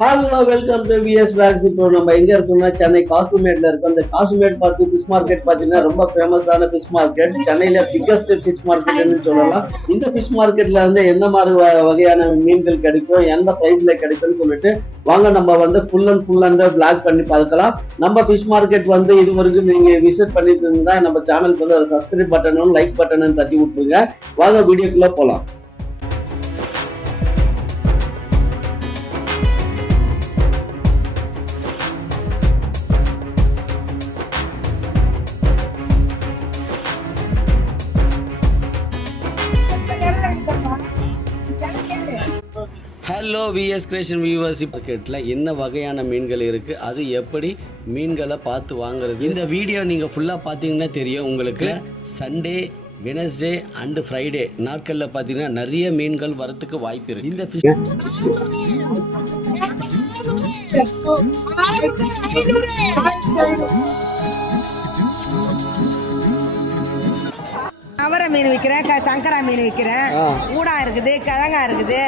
Hello welcome to VS blogs. இப்போ நம்ம எங்க இருக்கோம்னா சென்னை காசிமேட்ல இருக்கோம். இந்த காசிமேட் பார்த்து ஃபிஷ் மார்க்கெட் பாத்தீங்கன்னா ரொம்ப ஃபேமஸான ஃபிஷ் மார்க்கெட், சென்னையில பிக்கஸ்ட் ஃபிஷ் மார்க்கெட்னு சொல்லலாம். இந்த ஃபிஷ் மார்க்கெட்ல வந்து என்ன மாதிரி வகையான மீன்கள் கிடைக்கும், எந்த பிரைஸ்ல கிடைக்கும்னு சொல்லிட்டு வாங்க நம்ம வந்து ஃபுல் அண்ட் பிளாக் பண்ணி பார்க்கலாம். நம்ம ஃபிஷ் மார்க்கெட் வந்து இது வரைக்கும் நீங்க விசிட் பண்ணிட்டு இருந்தா நம்ம சேனலுக்கு வந்து ஒரு சப்ஸ்கிரைப் பட்டனும் லைக் பட்டனும் தட்டி விட்டுருங்க. வாங்க வீடியோக்குள்ள போலாம். ஹலோ விஎஸ் கிரியேஷன் வியூவர்ஸ், மார்க்கெட்டில் என்ன வகையான மீன்கள் இருக்குது, அது எப்படி மீன்களை பார்த்து வாங்குறது, இந்த வீடியோ நீங்கள் ஃபுல்லாக பார்த்தீங்கன்னா தெரியும் உங்களுக்கு. சண்டே, வெனஸ்டே அண்டு ஃப்ரைடே நாட்களில் பார்த்தீங்கன்னா நிறைய மீன்கள் வரத்துக்கு வாய்ப்பு இருக்குது. இந்த ஃபிஷ் அவரை மீன் விற்கிறேன், சங்கரா மீன் விற்கிறேன், ஊடா இருக்குது, கிழங்கா இருக்குது,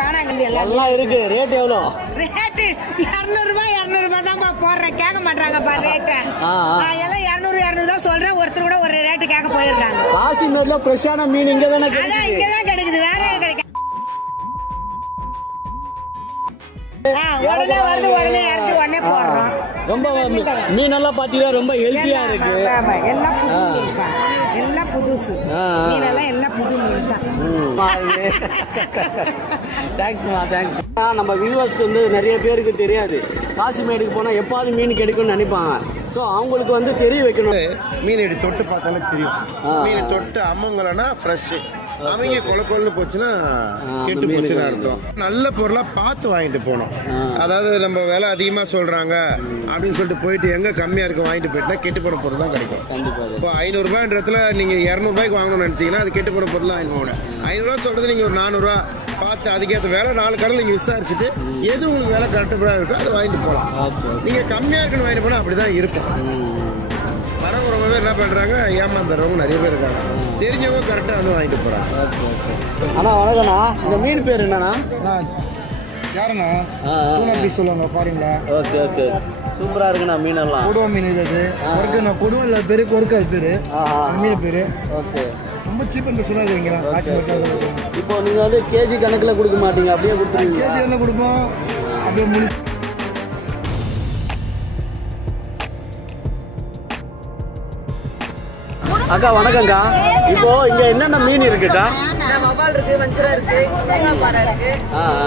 காணாங்கல்லி எல்லாம் இருக்கு. ரேட் எவ்வளோ? ரேட்டு 200 ரூபாய் தான்ப்பா போடுறேன். கேட்க மாட்டாங்கப்பா ரேட்டு. எல்லாம் 200 தான் சொல்றேன். ஒருத்தர் கூட ஒரு ரேட்டு கேட்க போயிடுறாங்க. காசிமேட்ல ஃப்ரெஷ்ஷான மீன் இங்கே தானே அதான் இங்கே தான் கிடைக்குது, வேற கிடைக்கும். உடனே வருது, உடனே இறச்சி உடனே போடுறோம். ரொம்ப மீனெல்லாம் பார்த்தீங்கன்னா ரொம்ப ஹெல்த்தியா இருக்கு. எல்லாம் புதுசு மீனெல்லாம் எல்லாம் புது மீன் தான். தேங்க்ஸ். நம்ம வியூவர்ஸ் வந்து நிறைய பேருக்கு தெரியாது, காசிமேடுக்கு போனால் எப்பாவது மீன் கிடைக்கும்னு நினைப்பாங்க. ஸோ அவங்களுக்கு வந்து தெரிய வைக்கணும். மீன் எடுத்து தொட்டு பார்த்தாலே தெரியும். மீன் தொட்டு அம்மங்கலன்னா ஃப்ரெஷ்ஷு, அவங்க கொலை போச்சுன்னா கெட்டு போச்சுன்னு அர்த்தம். நல்ல பொருளா பார்த்து வாங்கிட்டு போனோம். அதாவது நம்ம விலை அதிகமா சொல்றாங்க அப்படின்னு சொல்லிட்டு போயிட்டு எங்க கம்மியா இருக்கு வாங்கிட்டு போயிட்டா கெட்டு போன பொருள் தான் கிடைக்கும். இப்போ 500 ரூபாய்ன்றதுல நீங்க 200 ரூபாய்க்கு வாங்கணும்னு நினைச்சீங்கன்னா அது கெட்டு போன பொருள் தான் வாங்கணும். 500 ரூபா சொல்றது நீங்க ஒரு 400 ரூபா பார்த்து அதுக்கேற்ற வேலை 4 கடை நீங்க விசாரிச்சுட்டு எது உங்களுக்கு வேலை கரெக்டாக இருக்கோ அதை வாங்கிட்டு போகலாம். நீங்க கம்மியா இருக்குன்னு வாங்கிட்டு போனா அப்படிதான் இருக்கும். வரவங்க ரொம்ப பேர் என்ன பண்றாங்க, ஏமாந்துறவங்க நிறைய பேர் இருக்காங்க. தெரிஞ்சவங்க கரெக்டாக வந்து வாங்கிட்டு போறாங்க. அண்ணா வணக்கண்ணா, இந்த மீன் பேர் என்னண்ணா? யாருண்ணா? பீஸ் சொல்லுவாங்க ஃபாரின்ல. ஓகே சூப்பரா இருக்குண்ணா மீனெல்லாம். கொடுவா மீன் இது ஒர்க்குண்ணா. கொடுவா இல்லை பேரு கொறுக்கா பேரு மீன் பேரு. ஓகே, ரொம்ப சீப் அண்ட் பெஸ்ட்டாக இருக்குங்க. இப்போ நீங்கள் வந்து கேஜி கணக்கில் கொடுக்க மாட்டீங்க, அப்படியே கொடுத்துருவீங்க? கேஜி என்ன கொடுப்போம், அப்படியே முழு. அக்கா வணக்கம்க்கா. இப்போ இங்க என்னென்ன மீன் இருக்குக்கா? வவ்வால் இருக்கு, வஞ்சரம் இருக்கு, தேங்காய் பாறை இருக்கு,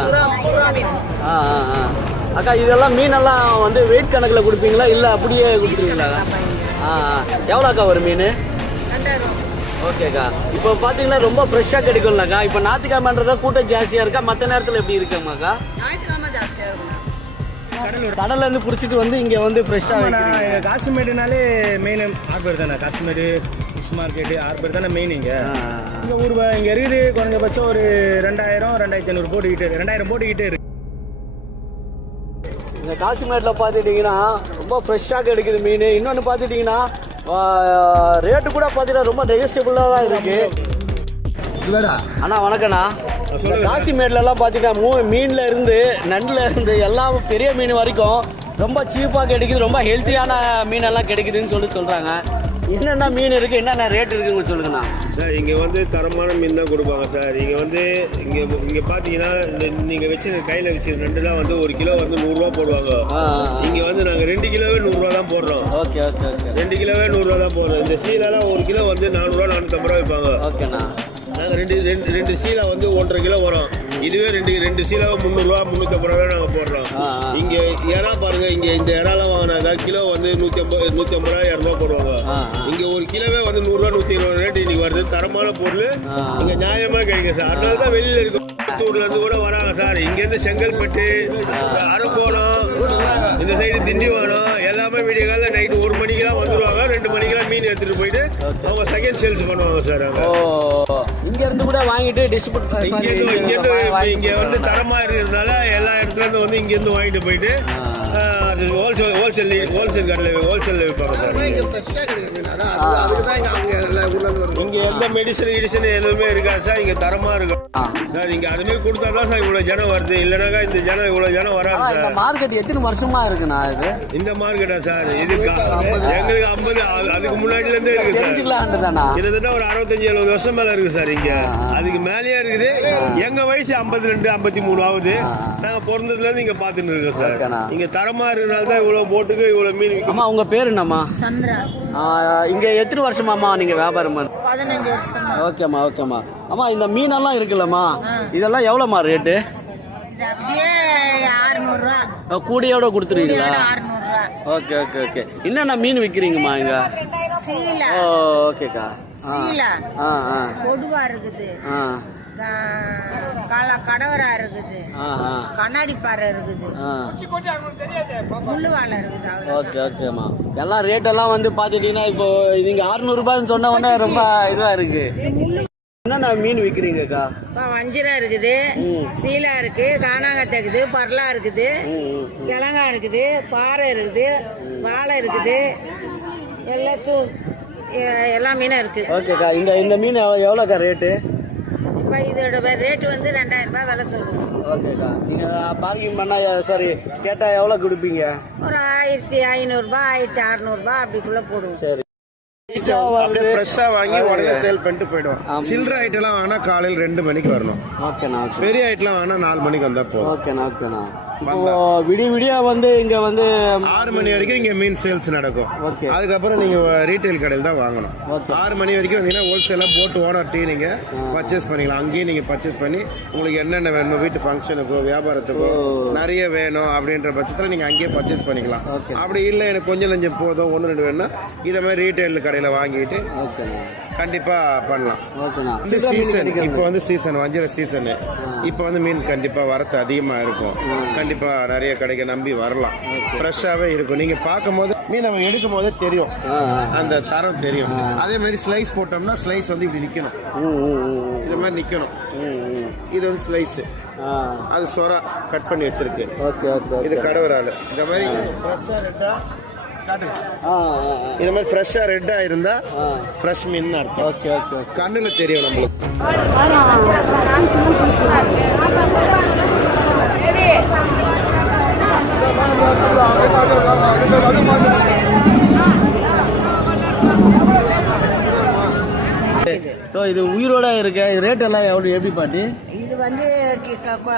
சுறா மீன். அக்கா இதெல்லாம் மீனெல்லாம் வந்து வெயிட் கணக்கில் கொடுப்பீங்களா இல்லை அப்படியே கொடுத்துருவீங்களா? எவ்வளோக்கா ஒரு மீன்? 2000. ஓகேக்கா. இப்போ பார்த்தீங்கன்னா ரொம்ப ஃப்ரெஷ்ஷாக கிடைக்கும்லக்கா. இப்போ ஞாயிற்றுக்கிழமைன்றதா கூட்டம் ஜாஸ்தியாக இருக்கா, மற்ற நேரத்தில் எப்படி இருக்காமாக்கா? ஞாயிற்றுக்கிழமை ஜாஸ்தியா இருக்கும். கடல்ல இருந்து பிடிச்சிட்டு வந்து இங்க வந்து ஃப்ரெஷ்ஷாக. காசிமேடுனாலே மெயின் ஆர்பர் தானே. காசிமேடு ஃபிஷ் மார்க்கெட்டு ஆர்பர் தானே மெயின். இங்கே ஊர் இங்கே இருக்குது. குறைஞ்சபட்சம் ஒரு 2000-2500 போட்டுக்கிட்டே 2000 போட்டுக்கிட்டே இருக்கு. இந்த காசிமேட்ல பார்த்துட்டிங்கன்னா ரொம்ப ஃப்ரெஷ்ஷாக கிடைக்குது மீன். இன்னொன்று பார்த்துட்டிங்கன்னா ரேட்டு கூட பார்த்தீங்கன்னா ரொம்ப நெகஸ்டபிளாக தான் இருக்கு. அண்ணா வணக்கண்ணா. காசிமேட்லாம் பார்த்தீங்கன்னா மீன்ல இருந்து நண்டுல இருந்து எல்லாம் பெரிய மீன் வரைக்கும் ரொம்ப சீப்பாக கிடைக்குது, ரொம்ப ஹெல்த்தியான மீனெல்லாம் கிடைக்குதுன்னு சொல்கிறாங்க. என்னென்ன மீன் இருக்குது, என்னென்ன ரேட் இருக்குன்னு சொல்லுங்கண்ணா. சார் இங்கே வந்து தரமான மீன் தான் கொடுப்பாங்க சார். இங்கே வந்து இங்கே பார்த்தீங்கன்னா நீங்கள் வச்சு கையில் வச்சு நண்டுலாம் வந்து 1 கிலோ வந்து 100 ரூபா போடுவாங்க. இங்கே வந்து நாங்கள் 2 கிலோவே 100 ரூபா தான் போடுறோம். ஓகே 2 கிலோவே 100 ரூபா தான் போடுறோம். இந்த சீலெல்லாம் 1 கிலோ வந்து 400 ரூபா 450 ரூபா வைப்பாங்க. ஓகேண்ணா. நாங்கள் ரெண்டு சீலா வந்து 1.5 கிலோ வரும். இதுவே ரெண்டு சீலாவை 300 ரூபா 350 ரூபா நாங்கள் போடுறோம். இங்கே இறா பாருங்க, இங்கே இந்த இறாலாம் வாங்கினாக்கா கிலோ வந்து 150 ரூபா 200 போடுவாங்க. இங்கே 1 கிலோவே வந்து 100 ரூபா 120 ரேட் இன்னைக்கு வருது. தரமான பொருள் இங்கே நியாயமாக கிடைக்கும் சார். அதனால தான் வெளியில் இருக்கும் ஊர்ல இருந்து கூட வராங்க சார். இங்கேருந்து செங்கல்பட்டு, அரக்கோணம், இந்த சைடு திண்டிவனம் எல்லாமே விடிய காலையில் நைட்டு 1 மணிக்கெல்லாம் வந்துடுவாங்க. 2 மணிக்கெல்லாம் மீன் எடுத்துட்டு போயிட்டு அவங்க செகண்ட் சேல்ஸ் பண்ணுவாங்க சார். இங்க இருந்து கூட வாங்கிட்டு இங்க வந்து தரமா இருக்கிறதுனால எல்லா இடத்துல இருந்து வந்து இங்க இருந்து வாங்கிட்டு போயிட்டு அது ஹோல்சேல் கடையில் ஹோல்சேல் விற்பாங்க சார். இங்க எந்த மெடிசன் எதுவுமே இருக்காது சார். இங்க தரமா இருக்கும் சார். இங்க அது மாதிரி கொடுத்தா தான் சார் இவ்வளவு ஜனம் வருது. இல்லைனாக்கா இந்த ஜனம் இவ்வளவு ஜனம் வராது சார். இந்த மார்க்கெட் எத்தனை வருஷமா இருக்குண்ணா இது? இந்த மார்க்கெட்டா சார்? இது எங்களுக்கு 50 அதுக்கு முன்னாடில இருந்தே இருக்கு சார். தெரிஞ்சுக்கலாம்ன்றதாண்ணா. கிட்டத்தட்ட ஒரு 65-70 வருஷம் மேல இருக்கு சார். இங்க அதுக்கு மேலேயே இருக்குது. எங்க வயசு 52-53 ஆகுது. நாங்க பிறந்ததுல இருந்து இங்க பாத்துட்டு இருக்கோம் சார். இங்க தரமா இருக்கிறனால தான் இவ்வளவு போட்டுக்கு இவ்வளவு மீன் விற்கும். அம்மா உங்க பேரு என்னம்மா? சந்திரா. இங்க எத்தனை வருஷமாம்மா நீங்க வியாபாரம் 15 வருஷமா. ஓகேம்மா ஓகேம்மா. அம்மா இந்த மீனெல்லாம் இருக்குல்லம்மா, இதெல்லாம் எவ்வளோம்மா ரேட்டு? இது அப்படியே 600 ரூபா. கூடையோட கொடுத்துருவீங்களா? 600 ரூபா. Okay okay okay. என்னென்ன மீன் விற்கிறீங்கம்மா இங்க? சீலா. ஓ ஓகேக்கா. சீலா. ஆ ஆ கொடுவா இருக்குது. ஆ கடவரா இருக்குது. கண்ணாடி பாறை இருக்குது. முள்ளுவாழை இருக்குது. ஓகே ஓகேம்மா. எல்லாம் ரேட்டெல்லாம் வந்து பார்த்துட்டீங்கன்னா இப்போ நீங்க 600 ரூபாய்ன்னு சொன்ன உடனே ரொம்ப இதுவா இருக்கு. என்னென்ன மீன் விற்கிறீங்கக்கா? வஞ்சிரம் இருக்குது, சீலா இருக்கு, காணாங்கத்தை இருக்குது, பரலா இருக்குது, கிழங்கா இருக்குது, பாறை இருக்குது, வாழை இருக்குது, எல்லா மீனும் இருக்கு. ஓகேக்கா. இந்த மீன் எவ்வளோக்கா ரேட்டு? இப்போ இதோட ரேட்டு வந்து 2000 ரூபாய் விலை சொல்லுவோம். ஓகேக்கா. நீங்க பார்க்கிங் பண்ணா சாரி கேட்டா எவ்வளோ கொடுப்பீங்க? ஒரு 1500 ரூபாய் 1600 ரூபாய் அப்படிக்குள்ள போடுவோம். சரி. அப்படியே ஃப்ரெஷ்ஷா வாங்கி உடனே சேல் பண்ணிட்டு போயிடுவோம். சில்லற ஐட்டம்லாம் வாங்கினா காலையில் 2 மணிக்கு வரணும். ஓகேண்ணா. பெரிய ஐட்டம்லாம் வாங்கினா 4 மணிக்கு வந்தா போதும். ஓகேண்ணா ஓகேண்ணா. இப்போ விடிய வந்து இங்க வந்து 6 மணி வரைக்கும் இங்க மீன் சேல்ஸ் நடக்கும். ஓகே. அதுக்கப்புறம் நீங்க ரீட்டைல் கடையில் தான் வாங்கணும். 6 மணி வரைக்கும் வந்தீங்கன்னா ஹோல்சேலா போட்டு ஓனர் டீ நீங்க பர்ச்சேஸ் பண்ணிக்கலாம். அங்கேயும் நீங்க பர்ச்சேஸ் பண்ணி உங்களுக்கு என்னென்ன வேணுமோ வீட்டு ஃபங்க்ஷனுக்கோ வியாபாரத்துக்கோ நிறைய வேணும் அப்படின்ற பட்சத்தில் நீங்க அங்கேயே பர்ச்சேஸ் பண்ணிக்கலாம். அப்படி இல்லை எனக்கு கொஞ்சம் கொஞ்சம் போதும் 1-2 வேணும்னா இதை மாதிரி ரீட்டைல் கடையில் வாங்கிட்டு கண்டிப்பா பண்ணலாம். இந்த சீசன் இப்போ வந்து சீசன் வஞ்சிர சீசனு. இப்போ வந்து மீன் கண்டிப்பா வரத்து அதிகமா இருக்கும். கண்டிப்பா நிறைய கடைக்கு நம்பி வரலாம். ஃப்ரெஷ்ஷாவே இருக்கும். நீங்க பார்க்கும் போது மீன் நம்ம எடுக்கும் போதே தெரியும், அந்த தரம் தெரியும். அதே மாதிரி ஸ்லைஸ் போட்டோம்னா ஸ்லைஸ் வந்து இப்படி நிக்கணும், இது மாதிரி நிக்கணும். இது வந்து ஸ்லைஸ், அது சொரா கட் பண்ணி வச்சிருக்கு. இது கடவரால். இந்த மாதிரி ஃப்ரெஷ்ஷா ரெட்டா இது மாதிரி ஃப்ரெஷ்ஷா ரெட்டா இருந்தா ஃப்ரெஷ் மீன் அர்த்தம். Okay okay. கண்ணுல தெரியும் நம்மளுக்கு. ஸோ இது உயிரோட இருக்கு. ரேட் எல்லாம் எவ்வளோ எப்படி பாட்டி? இது வந்து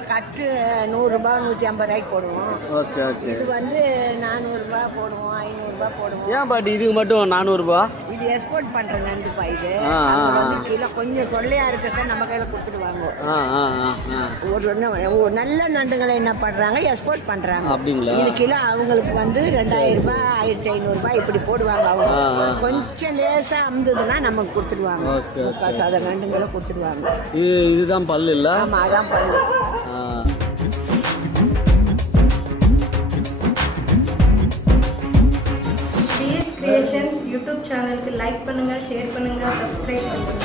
கட்டு 100 ரூபாய் 150 ரூபாய்க்கு போடுவோம். Okay okay. இது வந்து 400 ரூபாய் போடுவோம், 500 ரூபாய் போடுவோம். ஏன் பாட்டி இதுக்கு மட்டும் 400 ரூபாய்? இது எக்ஸ்போர்ட் பண்ற நண்டுப்பா. இது வந்து கிலோ கொஞ்சம் சொல்லையா இருக்கிறத நம்ம கையில கொடுத்துடுவாங்க. ஒரு நல்ல நண்டுகளை என்ன பண்றாங்க, எக்ஸ்போர்ட் பண்றாங்க. அப்படிங்களா? இது கிலோ அவங்களுக்கு வந்து 2000 ரூபாய் 1500 ரூபாய் இப்படி போடுவாங்க. அவங்க கொஞ்சம் லேசா அமுதுன்னா நமக்கு கொடுத்துடுவாங்க. சாத நண்டுங்களை கொடுத்துடுவாங்க. இதுதான் பல்லு இல்ல? ஆமா, அதான் பல்லு. டிஎஸ் கிரியேஷன்ஸ் யூடியூப் சேனலுக்கு லைக் பண்ணுங்க, ஷேர் பண்ணுங்க, சப்ஸ்கிரைப் பண்ணுங்க.